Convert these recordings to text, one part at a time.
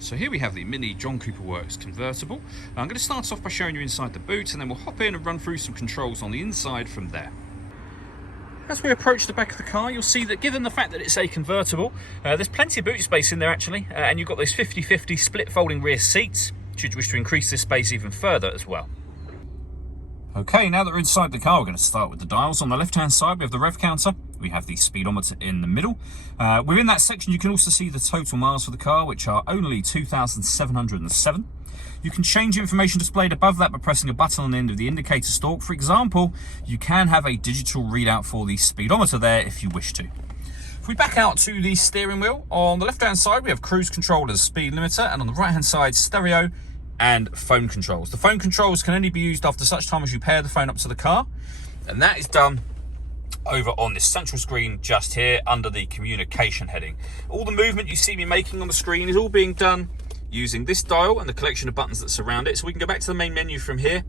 So here we have the Mini John Cooper Works convertible. I'm going to start off by showing you inside the boot, and then we'll hop in and run through some controls on the inside from there. As we approach the back of the car, you'll see that given the fact that it's a convertible, there's plenty of boot space in there actually, and you've got those 50-50 split folding rear seats, should you wish to increase this space even further as well. Okay, now that we're inside the car, we're going to start with the dials. On the left-hand side, we have the rev counter. We have the speedometer in the middle. Within that section, you can also see the total miles for the car, which are only 2,707. You can change information displayed above that by pressing a button on the end of the indicator stalk. For example, you can have a digital readout for the speedometer there if you wish to. If we back out to the steering wheel, on the left-hand side, we have cruise control as speed limiter, and on the right-hand side, stereo and phone controls. The phone controls can only be used after such time as you pair the phone up to the car, and that is done over on this central screen just here under the communication heading. All the movement you see me making on the screen is all being done using this dial and the collection of buttons that surround it. So we can go back to the main menu from here.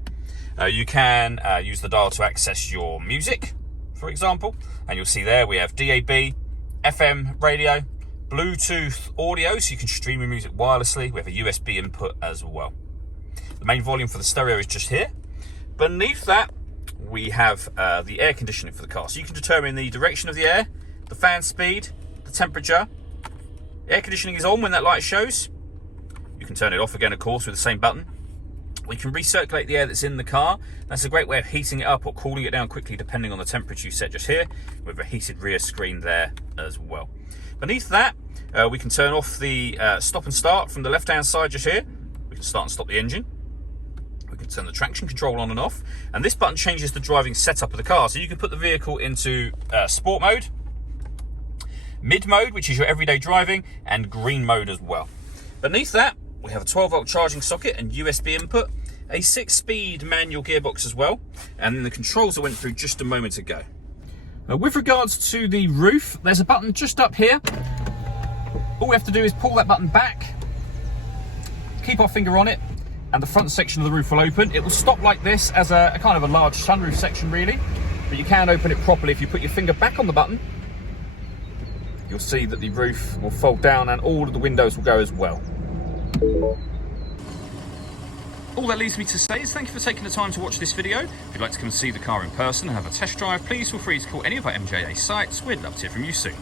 You can use the dial to access your music, for example, and you'll see there we have DAB, FM radio, Bluetooth audio, so you can stream your music wirelessly. We have a USB input as well. The main volume for the stereo is just here. Beneath that, we have the air conditioning for the car. So you can determine the direction of the air, the fan speed, the temperature. Air conditioning is on when that light shows. You can turn it off again, of course, with the same button. We can recirculate the air that's in the car. That's a great way of heating it up or cooling it down quickly, depending on the temperature you set just here, with a heated rear screen there as well. Beneath that, we can turn off the stop and start from the left-hand side just here. We can start and stop the engine. We can turn the traction control on and off. And this button changes the driving setup of the car. So you can put the vehicle into sport mode, mid mode, which is your everyday driving, and green mode as well. Beneath that, we have a 12-volt charging socket and USB input, a 6-speed manual gearbox as well, and then the controls I went through just a moment ago. With regards to the roof, there's a button just up here. All we have to do is pull that button back, keep our finger on it, and the front section of the roof will open. It will stop like this as a kind of a large sunroof section really, but you can open it properly if you put your finger back on the button. You'll see that the roof will fold down and all of the windows will go as well. All that leaves me to say is thank you for taking the time to watch this video. If you'd like to come and see the car in person and have a test drive, please feel free to call any of our MJA sites. We'd love to hear from you soon.